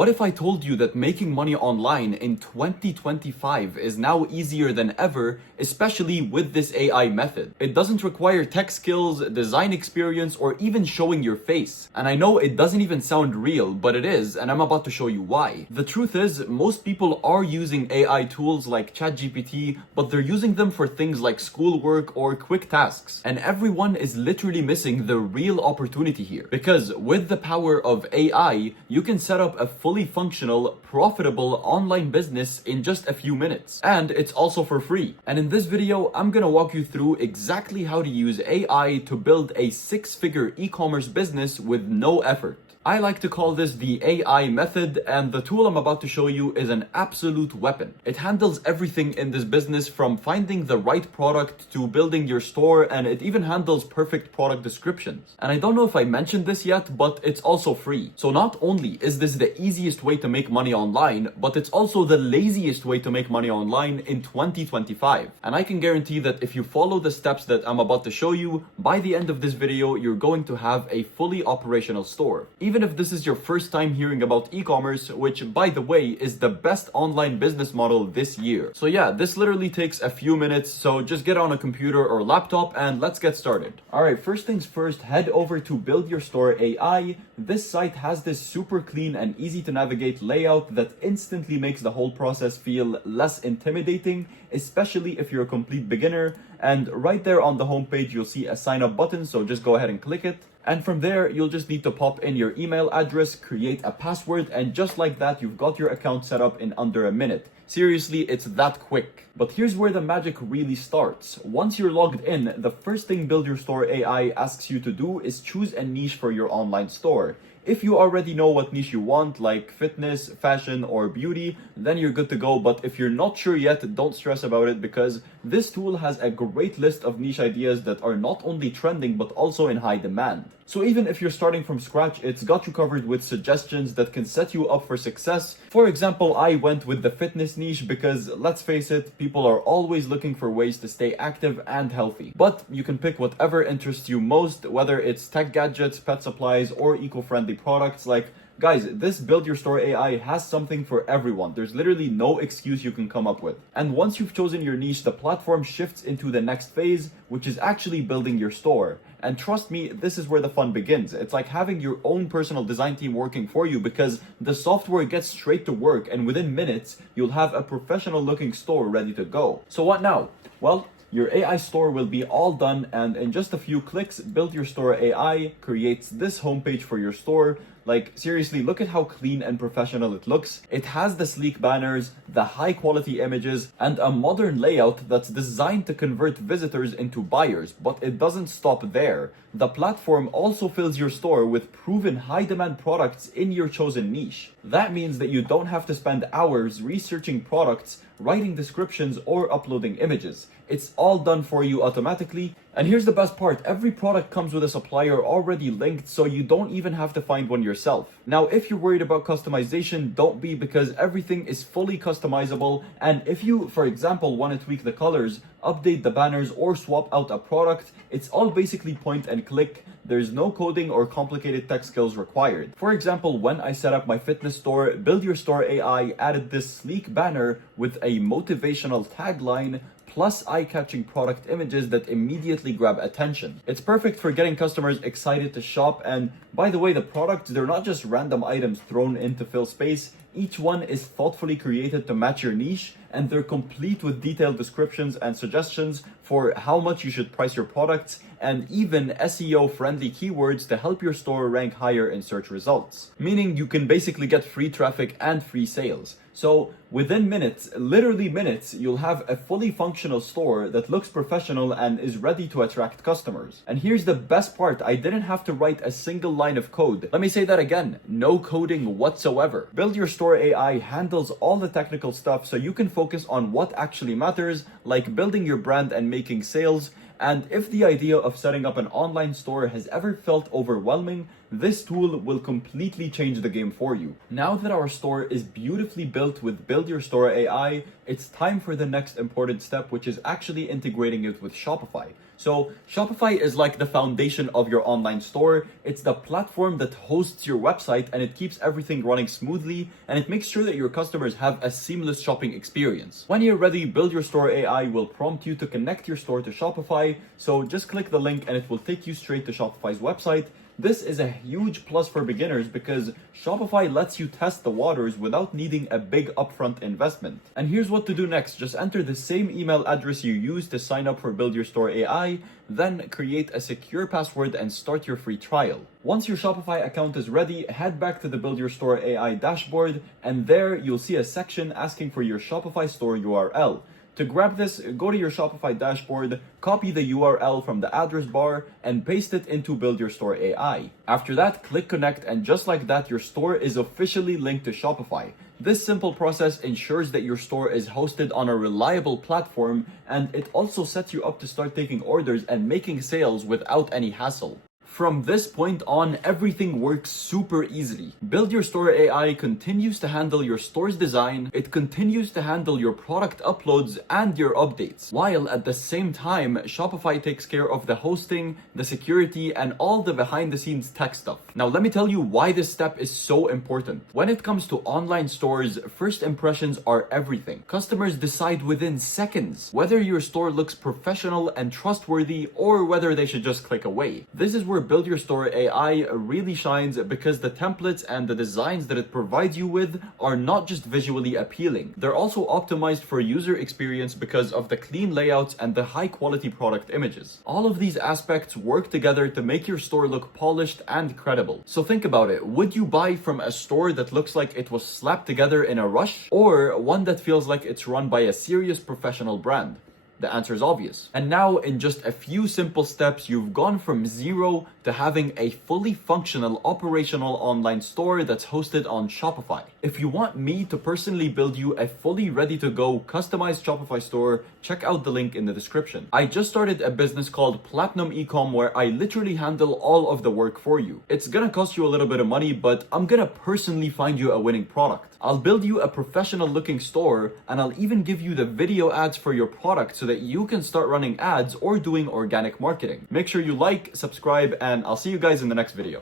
What if I told you that making money online in 2025 is now easier than ever, especially with this AI method? It doesn't require tech skills, design experience, or even showing your face. And I know it doesn't even sound real, but it is, and I'm about to show you why. The truth is, most people are using AI tools like ChatGPT, but they're using them for things like schoolwork or quick tasks. And everyone is literally missing the real opportunity here. Because with the power of AI, you can set up a fully functional, profitable online business in just a few minutes. And it's also for free. And in this video, I'm gonna walk you through exactly how to use AI to build a six-figure e-commerce business with no effort. I like to call this the AI method, and the tool I'm about to show you is an absolute weapon. It handles everything in this business, from finding the right product to building your store, and it even handles perfect product descriptions. And I don't know if I mentioned this yet, but it's also free. So not only is this the easiest way to make money online, but it's also the laziest way to make money online in 2025. And I can guarantee that if you follow the steps that I'm about to show you, by the end of this video, you're going to have a fully operational store. Even if this is your first time hearing about e-commerce, which by the way is the best online business model this year. So yeah, this literally takes a few minutes, so just get on a computer or laptop and let's get started. Alright, first things first, head over to Build Your Store AI. This site has this super clean and easy to navigate layout that instantly makes the whole process feel less intimidating, especially if you're a complete beginner. And right there on the homepage, you'll see a sign up button, so just go ahead and click it. And from there, you'll just need to pop in your email address, create a password, and just like that, you've got your account set up in under a minute. Seriously, it's that quick. But here's where the magic really starts. Once you're logged in, the first thing Build Your Store AI asks you to do is choose a niche for your online store. If you already know what niche you want, like fitness, fashion, or beauty, then you're good to go. But if you're not sure yet, don't stress about it, because this tool has a great list of niche ideas that are not only trending, but also in high demand. So even if you're starting from scratch, it's got you covered with suggestions that can set you up for success. For example, I went with the fitness niche because, let's face it, people are always looking for ways to stay active and healthy. But you can pick whatever interests you most, whether it's tech gadgets, pet supplies, or eco-friendly products. Like, guys, this Build Your Store AI has something for everyone. There's literally no excuse you can come up with. And once you've chosen your niche, the platform shifts into the next phase, which is actually building your store. And trust me, this is where the fun begins. It's like having your own personal design team working for you, because the software gets straight to work, and within minutes, you'll have a professional looking store ready to go. So what now? Well, your AI store will be all done, and in just a few clicks, Build Your Store AI creates this homepage for your store. Like, seriously, look at how clean and professional it looks. It has the sleek banners, the high quality images, and a modern layout that's designed to convert visitors into buyers. But it doesn't stop there. The platform also fills your store with proven high demand products in your chosen niche. That means that you don't have to spend hours researching products, writing descriptions, or uploading images. It's all done for you automatically. And here's the best part, every product comes with a supplier already linked, so you don't even have to find one yourself. Now, if you're worried about customization, don't be, because everything is fully customizable. And if you, for example, want to tweak the colors, update the banners, or swap out a product, it's all basically point and click. There's no coding or complicated tech skills required. For example, when I set up my fitness store, Build Your Store AI added this sleek banner with a motivational tagline, plus eye-catching product images that immediately grab attention. It's perfect for getting customers excited to shop. And by the way, the products, they're not just random items thrown in to fill space. Each one is thoughtfully created to match your niche, and they're complete with detailed descriptions and suggestions for how much you should price your products, and even SEO-friendly keywords to help your store rank higher in search results. Meaning you can basically get free traffic and free sales. So within minutes, literally minutes, you'll have a fully functional store that looks professional and is ready to attract customers. And here's the best part, I didn't have to write a single line of code. Let me say that again, no coding whatsoever. Build Your Store AI handles all the technical stuff, so you can focus on what actually matters, like building your brand and making sales. And if the idea of setting up an online store has ever felt overwhelming, this tool will completely change the game for you. Now that our store is beautifully built with Build Your Store AI, it's time for the next important step, which is actually integrating it with Shopify. So Shopify is like the foundation of your online store. It's the platform that hosts your website, and it keeps everything running smoothly, and it makes sure that your customers have a seamless shopping experience. When you're ready, Build Your Store AI will prompt you to connect your store to Shopify. So just click the link and it will take you straight to Shopify's website. This is a huge plus for beginners because Shopify lets you test the waters without needing a big upfront investment. And here's what to do next. Just enter the same email address you used to sign up for Build Your Store AI, then create a secure password and start your free trial. Once your Shopify account is ready, head back to the Build Your Store AI dashboard, and there you'll see a section asking for your Shopify store URL. To grab this, go to your Shopify dashboard, copy the URL from the address bar, and paste it into Build Your Store AI. After that, click connect, and just like that, your store is officially linked to Shopify. This simple process ensures that your store is hosted on a reliable platform, and it also sets you up to start taking orders and making sales without any hassle. From this point on, everything works super easily. Build Your Store AI continues to handle your store's design, it continues to handle your product uploads and your updates, while at the same time, Shopify takes care of the hosting, the security, and all the behind-the-scenes tech stuff. Now, let me tell you why this step is so important. When it comes to online stores, first impressions are everything. Customers decide within seconds whether your store looks professional and trustworthy or whether they should just click away. This is where Build Your Store AI really shines because the templates and the designs that it provides you with are not just visually appealing. They're also optimized for user experience because of the clean layouts and the high quality product images. All of these aspects work together to make your store look polished and credible. So think about it. Would you buy from a store that looks like it was slapped together in a rush, or one that feels like it's run by a serious professional brand? The answer is obvious. And now, in just a few simple steps, you've gone from zero to having a fully functional, operational online store that's hosted on Shopify. If you want me to personally build you a fully ready-to-go, customized Shopify store, check out the link in the description. I just started a business called Platinum Ecom where I literally handle all of the work for you. It's gonna cost you a little bit of money, but I'm gonna personally find you a winning product. I'll build you a professional looking store, and I'll even give you the video ads for your product so that you can start running ads or doing organic marketing. Make sure you like, subscribe, and I'll see you guys in the next video.